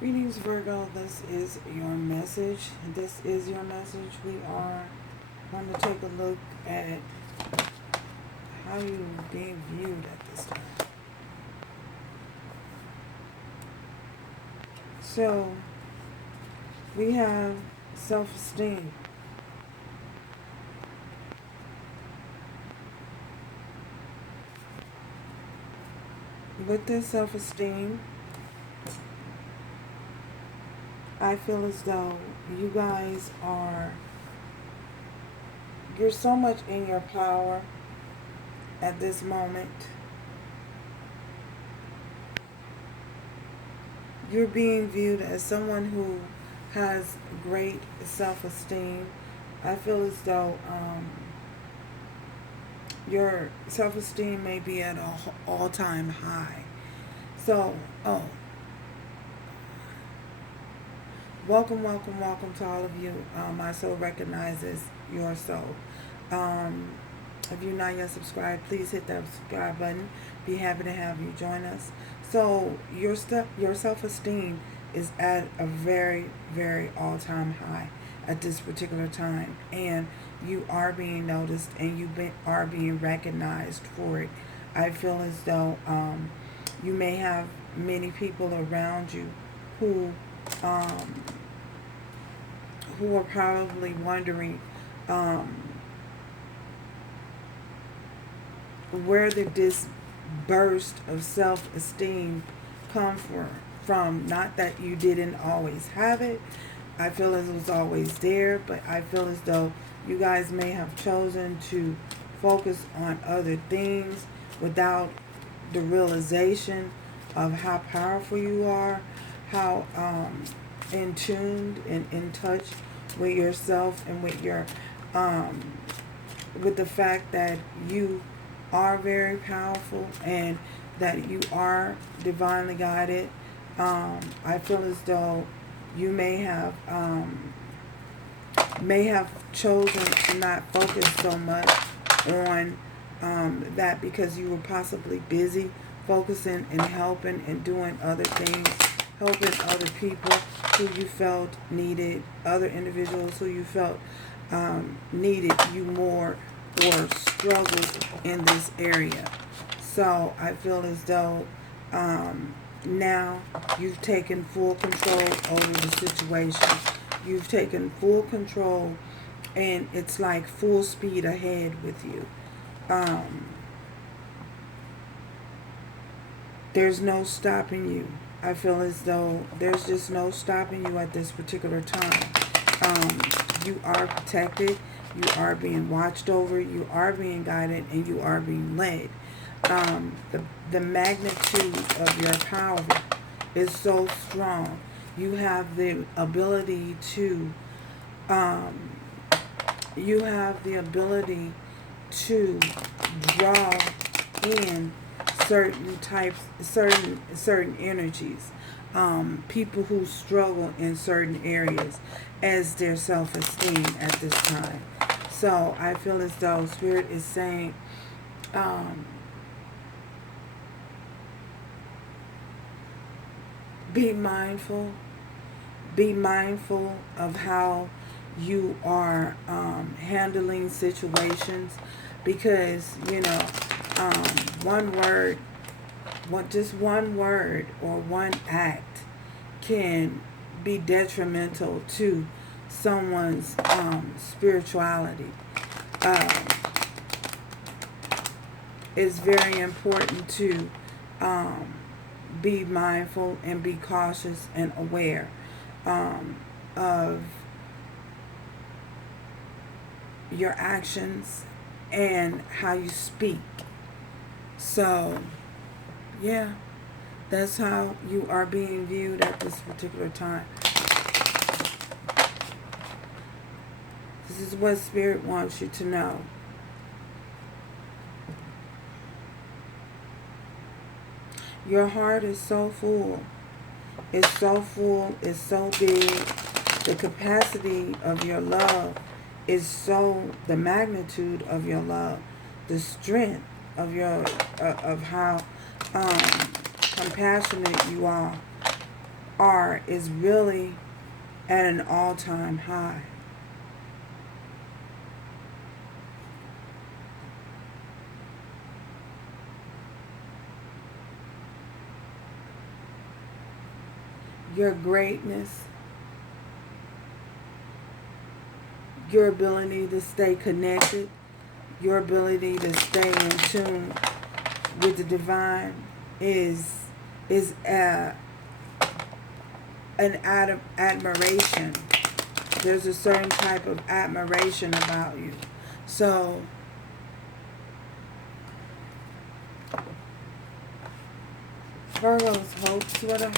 Greetings, Virgo. This is your message. This is your message. We are going to take a look at how you're being viewed at this time. So, we have self-esteem. With this self-esteem, I feel as though you guys you're so much in your power at this moment. You're being viewed as someone who has great self-esteem. I feel as though your self-esteem may be at an all-time high. So, welcome to all of you. My soul recognizes your soul. If you're not yet subscribed, please hit that subscribe button. Be happy to have you join us. So your self-esteem is at a very, very all-time high at this particular time, and you are being noticed and are being recognized for it. I feel as though you may have many people around you who are probably wondering where did this burst of self-esteem come from. Not that you didn't always have it. I feel as it was always there, but I feel as though you guys may have chosen to focus on other things without the realization of how powerful you are, how in tuned and in touch with yourself and with your with the fact that you are very powerful and that you are divinely guided. I feel as though you may have chosen to not focus so much on that because you were possibly busy focusing and helping and doing other things, helping other people who you felt needed, other individuals who you felt needed you more or struggled in this area. So I feel as though now you've taken full control over the situation. You've taken full control and it's like full speed ahead with you. There's no stopping you. I feel as though there's just no stopping you at this particular time. You are protected. You are being watched over. You are being guided, and you are being led. The magnitude of your power is so strong. You have the ability to. You have the ability to draw in certain energies, people who struggle in certain areas as their self-esteem at this time. So I feel as though Spirit is saying be mindful of how you are handling situations, because one word or one act can be detrimental to someone's spirituality. It's very important to be mindful and be cautious and aware of your actions and how you speak. So, yeah, that's how you are being viewed at this particular time. This is what Spirit wants you to know. Your heart is so full. It's so full. It's so big. The capacity of your love is so, the magnitude of your love, the strength of how compassionate you are is really at an all-time high. Your greatness, your ability to stay connected, your ability to stay in tune with the divine is an admiration. There's a certain type of admiration about you. So Virgo's hopes, what a,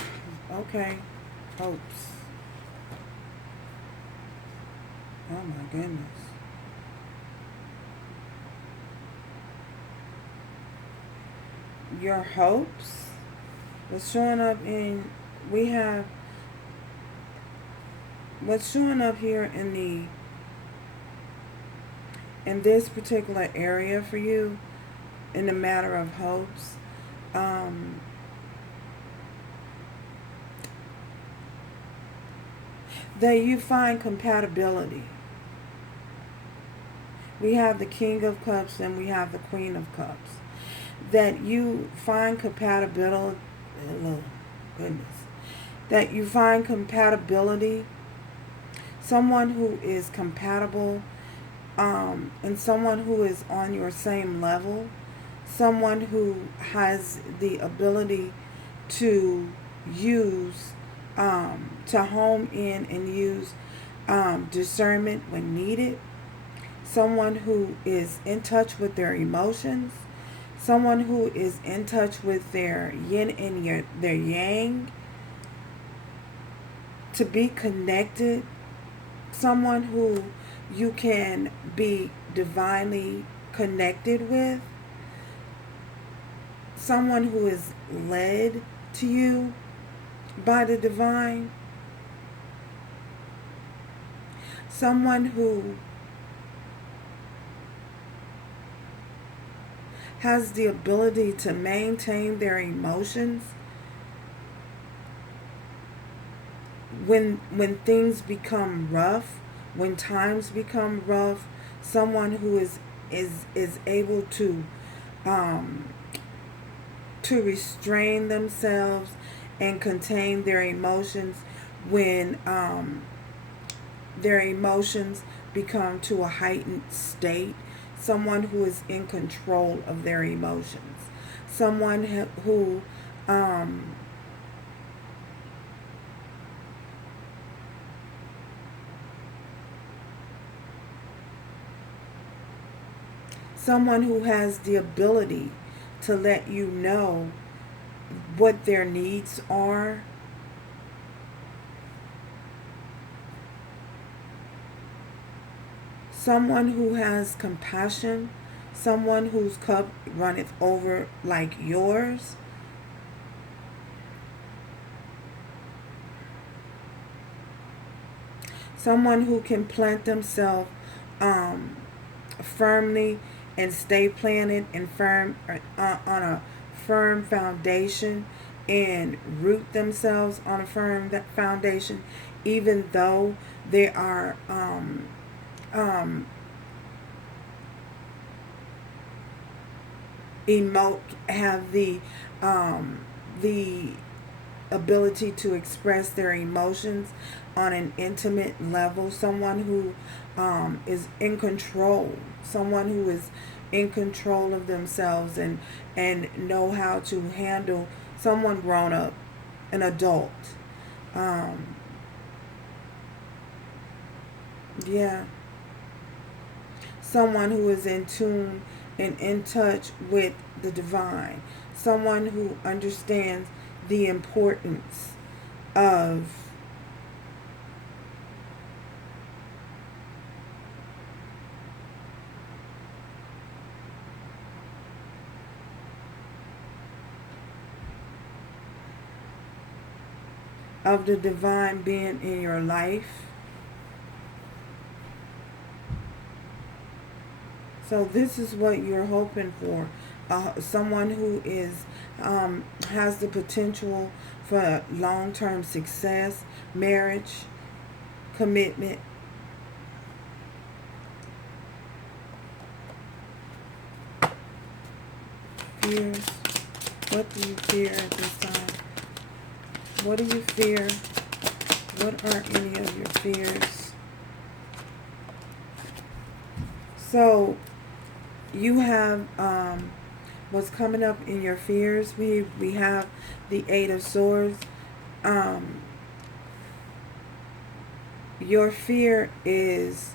okay, hopes. Oh my goodness. Your hopes was showing up in, we have, what's showing up here in this particular area for you, in the matter of hopes, that you find compatibility. We have the King of Cups and we have the Queen of Cups. That you find compatibility, oh goodness, that you find compatibility, someone who is compatible, and someone who is on your same level, someone who has the ability to use, to home in and use discernment when needed, someone who is in touch with their emotions, someone who is in touch with their yin and their yang, to be connected, someone who you can be divinely connected with, someone who is led to you by the divine, someone who has the ability to maintain their emotions when things become rough, when times become rough, someone who is able to restrain themselves and contain their emotions when their emotions become to a heightened state. Someone who is in control of their emotions. Someone who someone who has the ability to let you know what their needs are. Someone who has compassion, someone whose cup runneth over like yours. Someone who can plant themselves firmly and stay planted and firm on a firm foundation and root themselves on a firm foundation, even though they are have the ability to express their emotions on an intimate level. Someone who is in control, someone who is in control of themselves and know how to handle someone grown up, an adult. Yeah. Someone who is in tune and in touch with the divine. Someone who understands the importance of the divine being in your life. So this is what you're hoping for. someone who is has the potential for long-term success, marriage, commitment. Fears. What do you fear at this time? What do you fear? What are any of your fears? So you have what's coming up in your fears. We have the Eight of Swords. Your fear is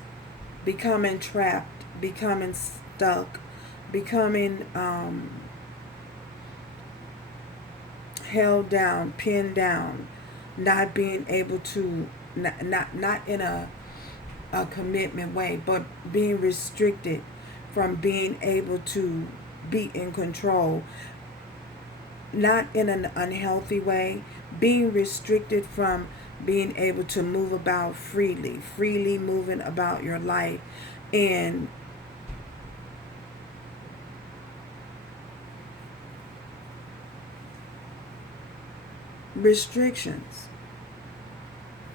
becoming trapped, becoming stuck, becoming held down, pinned down, not being able to, not in a commitment way, but being restricted from being able to be in control, not in an unhealthy way, being restricted from being able to move about freely moving about your life, and restrictions,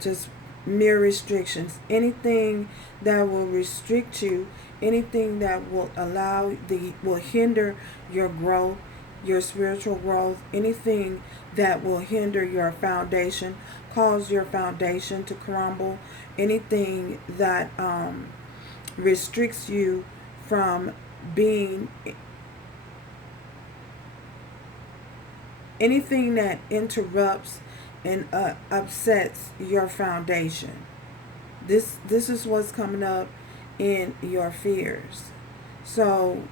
just mere restrictions, anything that will restrict you, anything that will will hinder your growth, your spiritual growth, anything that will hinder your foundation, cause your foundation to crumble, anything that restricts you from being, anything that interrupts and upsets your foundation. This is what's coming up in your fears. So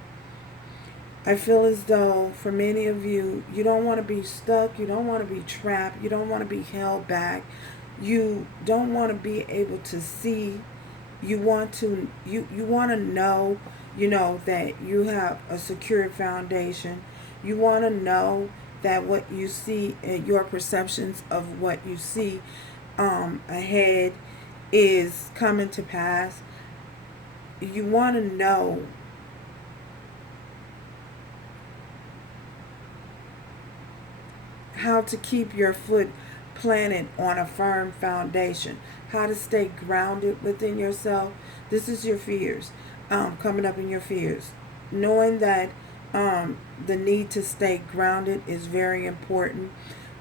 I feel as though for many of you, you don't want to be stuck, you don't want to be trapped, you don't want to be held back, you don't want to be able to see, you want to know, that you have a secure foundation. You want to know that what you see, your perceptions of what you see ahead is coming to pass. You want to know how to keep your foot planted on a firm foundation, how to stay grounded within yourself. This is your fears, coming up in your fears. Knowing that the need to stay grounded is very important.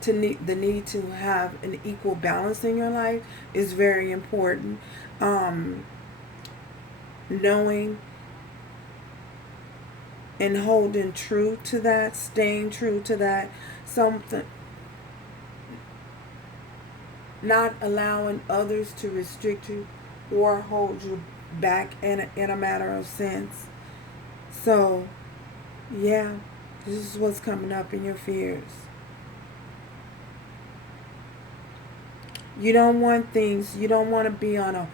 The need to have an equal balance in your life is very important. Knowing and holding true to that, staying true to that, something, not allowing others to restrict you or hold you back in a matter of sense. So, yeah, this is what's coming up in your fears. You don't want to be on a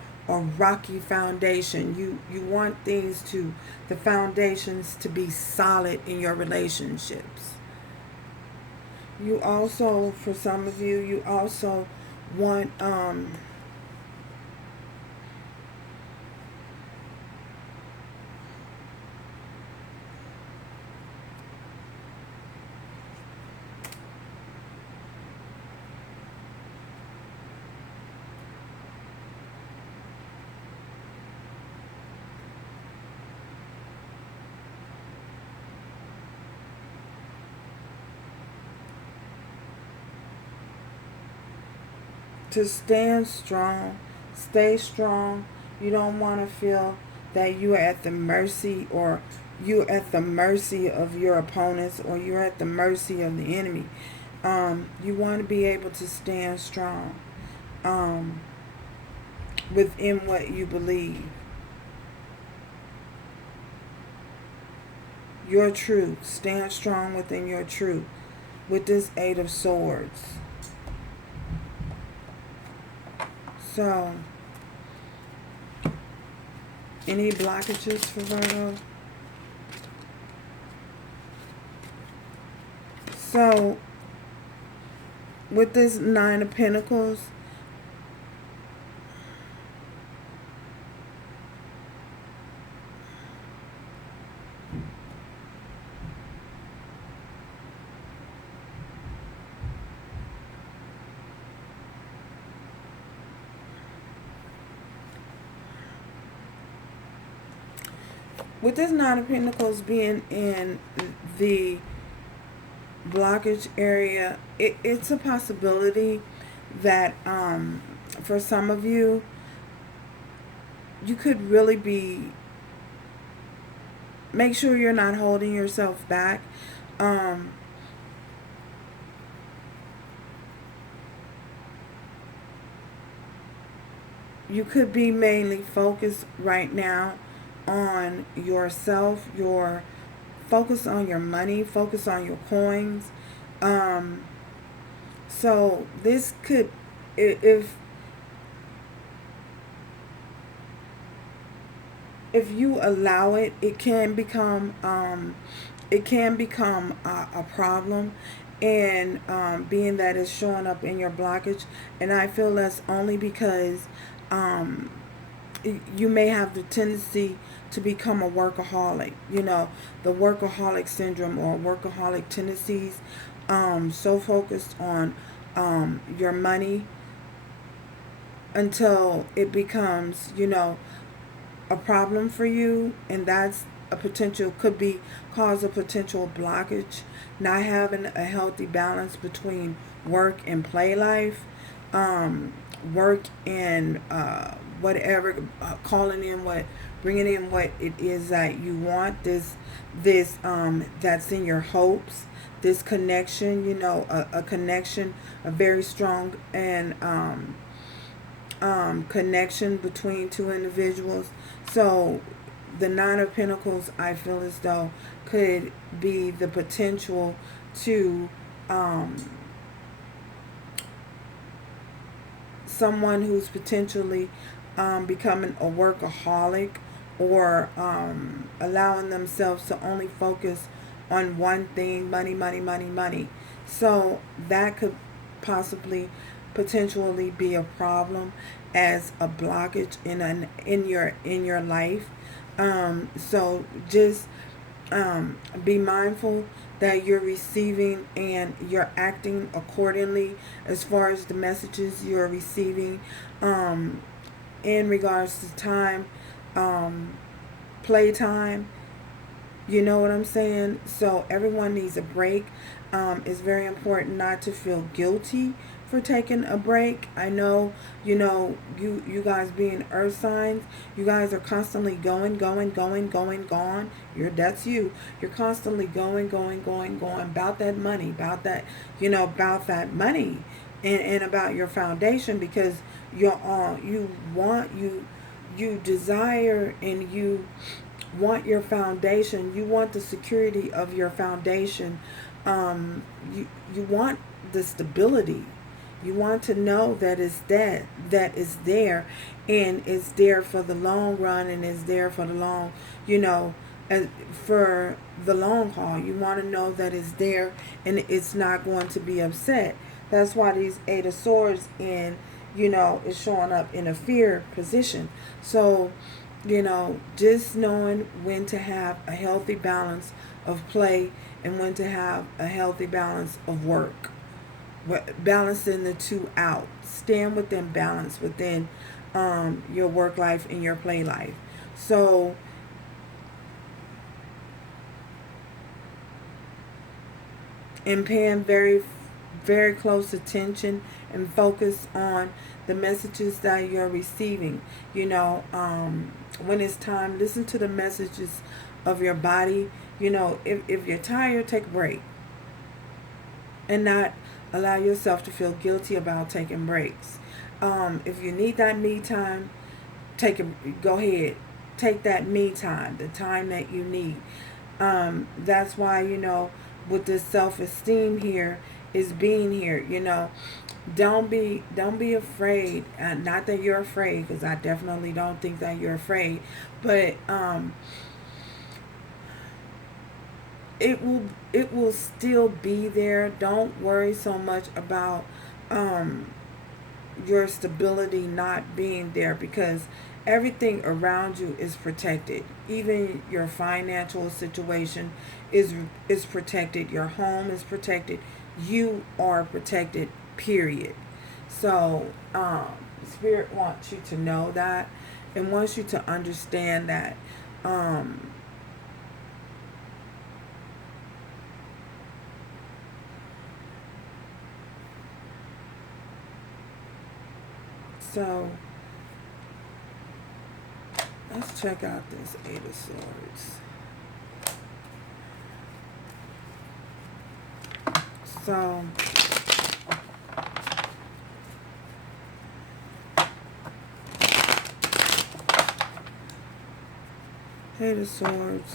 rocky foundation. You want the foundations to be solid in your relationships. You also, for some of you, you also want to stand strong, stay strong. You don't want to feel that you are at the mercy, or you're at the mercy of your opponents, or you're at the mercy of the enemy. You want to be able to stand strong within what you believe. Your truth. Stand strong within your truth. With this Eight of Swords. So, any blockages for Virgo? So, with this Nine of Pentacles, with this Nine of Pentacles being in the blockage area, it's a possibility that for some of you, you could really be, make sure you're not holding yourself back. You could be mainly focused right now on yourself, your focus on your money, focus on your coins. So this could, if you allow it, it can become a problem. And being that it's showing up in your blockage, and I feel that's only because you may have the tendency to become a workaholic, the workaholic syndrome or workaholic tendencies, so focused on your money until it becomes, a problem for you, and that's a potential, could be cause a potential blockage, not having a healthy balance between work and play life, work and whatever, calling in what, bringing in what it is that you want, this that's in your hopes, this connection, a connection, a very strong and connection between two individuals. So the Nine of Pentacles, I feel as though, could be the potential to someone who's potentially becoming a workaholic, or allowing themselves to only focus on one thing, money, money, money, money. So that could possibly potentially be a problem as a blockage in your life. So just be mindful that you're receiving and you're acting accordingly as far as the messages you're receiving in regards to time, playtime. You know what I'm saying? So everyone needs a break. It's very important not to feel guilty for taking a break. I know, you guys being earth signs, you guys are constantly going, gone. That's you. You're constantly going, about that money, about that, about that money, and about your foundation, because you desire, and you want your foundation. You want the security of your foundation. You want the stability. You want to know that that is there, and it's there for the long run, and it's there for the long, for the long haul. You want to know that it's there, and it's not going to be upset. That's why these Eight of Swords is showing up in a fear position. So, just knowing when to have a healthy balance of play and when to have a healthy balance of work. Balancing the two out. Stand within balance within your work life and your play life. So, and paying very, very close attention and focus on the messages that you're receiving. When it's time, listen to the messages of your body. If you're tired, take a break. And not allow yourself to feel guilty about taking breaks. If you need that me time, go ahead. Take that me time, the time that you need. That's why, with this self-esteem here, is being here. Don't be afraid. Not that you're afraid, because I definitely don't think that you're afraid. But it will still be there. Don't worry so much about your stability not being there, because everything around you is protected. Even your financial situation is protected. Your home is protected. You are protected, period. So Spirit wants you to know that, and wants you to understand that So let's check out this Eight of Swords. So Eight of Swords.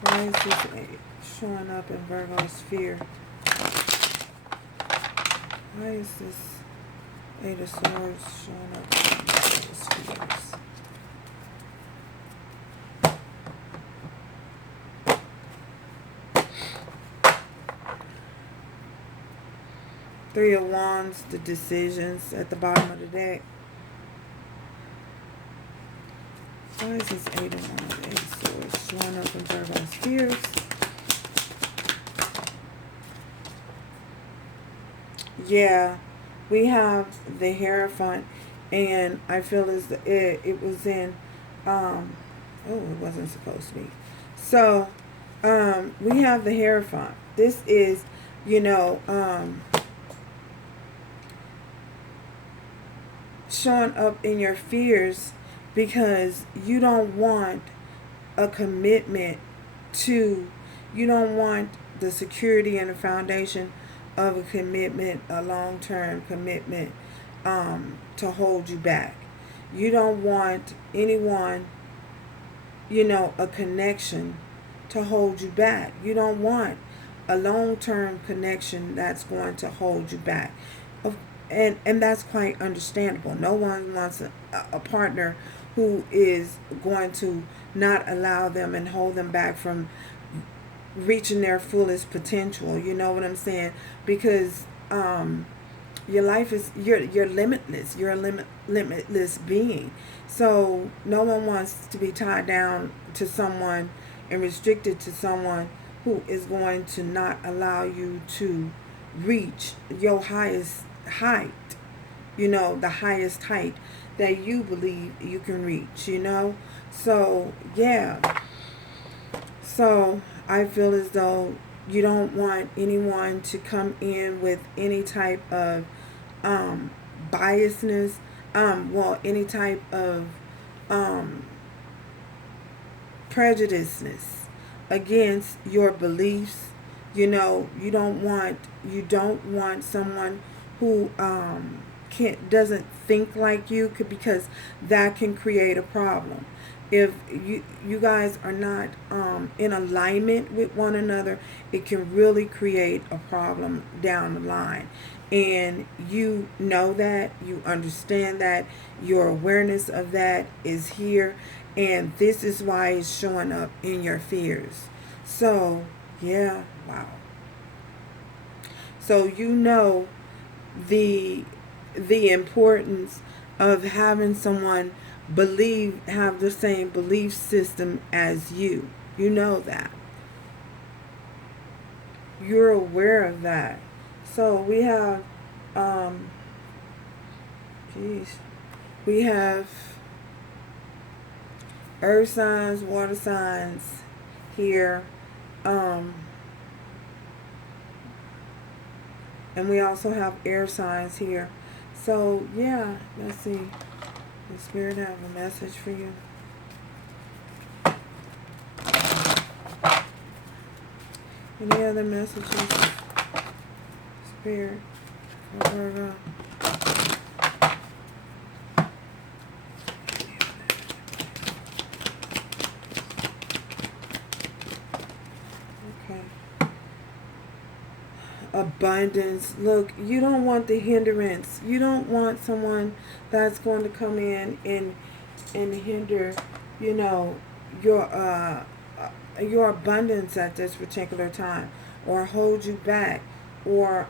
Why is this eight showing up in Virgo sphere? Why is this Eight of Swords showing up in Virgo spheres? Three of Wands, the decisions at the bottom of the deck. Why is this Eight of Wands, Eight of Swords showing up in Virgo spheres? Yeah, we have the Hierophant, and I feel as it was in, oh, it wasn't supposed to be. So, we have the Hierophant. This is, you know, showing up in your fears because you don't want a commitment to, you don't want the security and the foundation of a commitment, a long-term commitment, to hold you back. You don't want anyone, you know, a connection to hold you back. You don't want a long-term connection that's going to hold you back. And that's quite understandable. No one wants a partner who is going to not allow them and hold them back from reaching their fullest potential. You know what I'm saying? Because your life is, you're limitless. You're a limitless being. So no one wants to be tied down to someone and restricted to someone who is going to not allow you to reach your highest height, you know, the highest height that you believe you can reach, you know. So yeah, so I feel as though you don't want anyone to come in with any type of biasness, well, any type of prejudiceness against your beliefs. You know, you don't want someone who doesn't think like you, because that can create a problem. If you guys are not in alignment with one another, it can really create a problem down the line. And you know that, you understand that, your awareness of that is here, and this is why it's showing up in your fears. So yeah, wow. So you know the importance of having someone have the same belief system as you. You know that. You're aware of that. So we have we have earth signs, water signs here, and we also have air signs here. So yeah, let's see. The Spirit have a message for you. Any other messages? Spirit for Virgo. Abundance. Look, you don't want the hindrance. You don't want someone that's going to come in and hinder, you know, your abundance at this particular time, or hold you back, or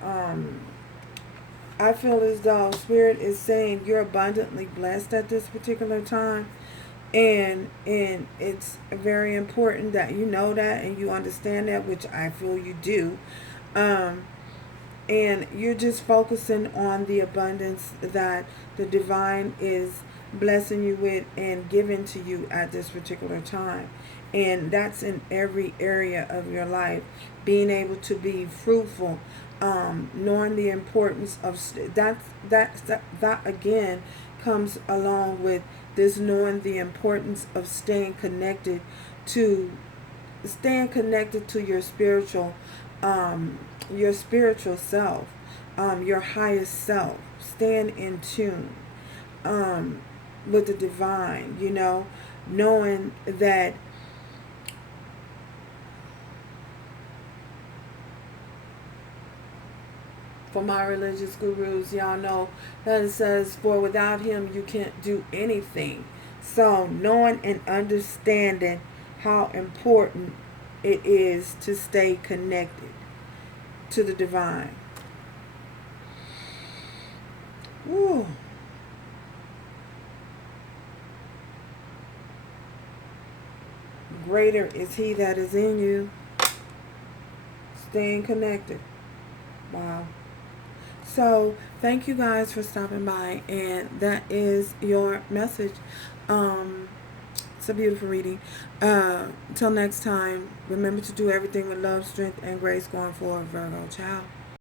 I feel as though Spirit is saying you're abundantly blessed at this particular time. And it's very important that you know that and you understand that, which I feel you do. And you're just focusing on the abundance that the divine is blessing you with and giving to you at this particular time. And that's in every area of your life. Being able to be fruitful, knowing the importance of that again comes along with this, knowing the importance of to staying connected to your spiritual self, your highest self, staying in tune with the divine, knowing that for my religious gurus, y'all know that it says, for without him you can't do anything. So knowing and understanding how important it is to stay connected to the divine. Woo. Greater is he that is in you. Staying connected. Wow. So thank you guys for stopping by, and that is your message. It's a beautiful reading. Until next time, remember to do everything with love, strength, and grace going forward, Virgo. Ciao.